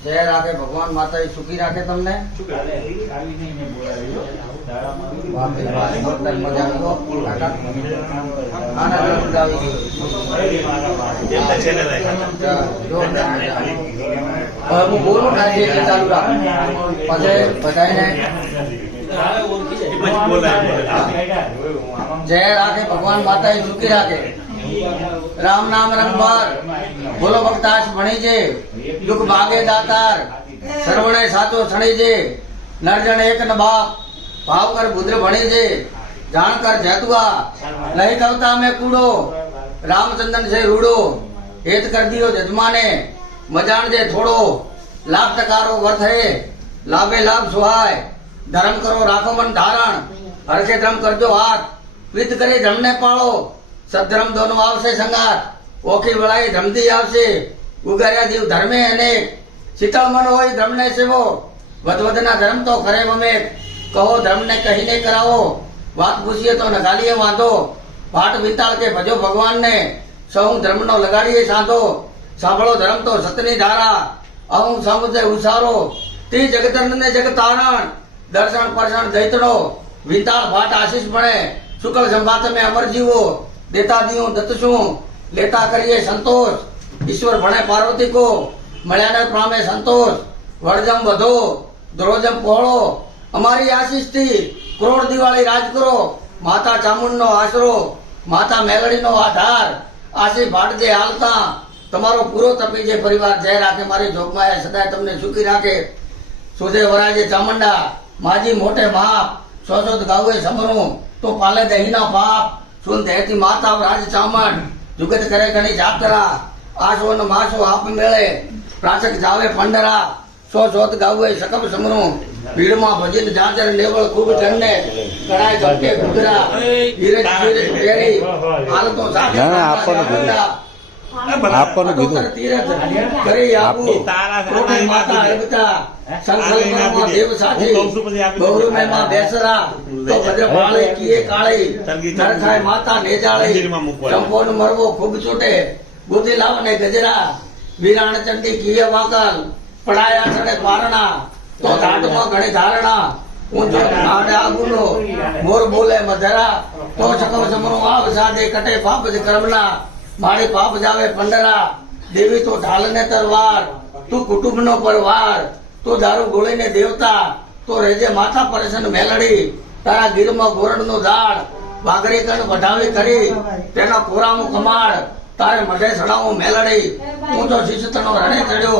જય રાખે ભગવાન માતા સુખી રાખે તમને હું બોલું ચાલુ રાખ પછી બધાને જય રાખે ભગવાન માતા સુખી રાખે राम नाम रंगभर बोलो भक्ताश भणी जे दुख भागे दातार सर्वणे साचो छणी जे नरजन एक न बाप भाव कर बुद्र भणी जे जान कर जैतुआ नहीं कवता में कूड़ो रामचंद्रन से रूड़ो हेत कर दियो जजमाने मजान जे थोड़ो लाभ टकारो वर्थ है लाभे लाभ सुहाय धर्म करो राखो मन धारण हरखे धर्म कर दो हाथ वित करे धर्म ने पाड़ो सद्धर्म दोनों आवशे संगात ओखी बड़ाई धमती आवशे उगार्या दीव धर्मे अनेक शीतल मन होय धर्म ने सेवो वधवधना धर्म तो करे ममेक कहो धर्म ने कही ने करावो बात पूछिए तो नगालिए वांधो भाट विताल के भजो भगवान ने सौ धर्म नो लगाड़िए साधो सांभळो धर्म तो सतनी धारा अहू समुद्र उसारो ती जगतन ने जग तारण दर्शन परशन दैतणो विताल भाट आशीष बने शुक्ल संभात में अमर जीवो देता दियो दत्तशु लेता करिए संतोष ईश्वर भणे पार्वती को मळ्याने प्रामे संतोष वरजम वधो द्रोजम पહોળો અમારી આશીષ થી કરોડ દિવાળી રાજ કરો માતા ચામુંડનો આશરો માતા મેલડીનો આધાર આશી ભાટજે હાલતા તમારો પૂરો તપીજે પરિવાર જય રાખે મારી જોગમાયા સદાય તમને સુખી રાખે સોજે વરાજે ચામુંડા માજી મોટે બાપ સોસોત ગાવે સમરો તો પાલે દહીના બાપ सुन देती माता राज चामन जुगत करे गणी जातरा आशो न मासो आप मेले प्राचक जावे पंडरा सो सोत गावे सकम समरो भीड़ में भजित जाजर लेवल खूब ठंडे कड़ाई गट्टे गुजरा धीरे धीरे तेरी हालतों साथे आपको न कीधुं तीरथ करे आबू रोटी माता हरबता संकल्प में देव साथी बहुरु में मां बेसरा तो भद्र पाले किए काळे नर खाए माता ने जाळे संपोन मरवो खूब छूटे बुद्धि लाभ ने गजरा वीराण चंडी किए वाकल पढ़ाया छड़े पारणा तो घाट में घणे धारणा ऊंचो आड़े आगुनो मोर बोले मधरा तो सकम समरो आव साधे कटे पाप कर्मना मारे पाप जावे पंडरा देवी तो ढालने तरवार तू कुटुंब नो परवार तो दारू गोળી ने देवता तो रेजे माता परसन मेलडी तारा गिर में गोरड नो झाड़ बागरी कण बढ़ावी करी तेना कोरामो कमाड़ तारे मढे सड़ावो मेलडी तू तो शिष्य तनो रणे चढ़्यो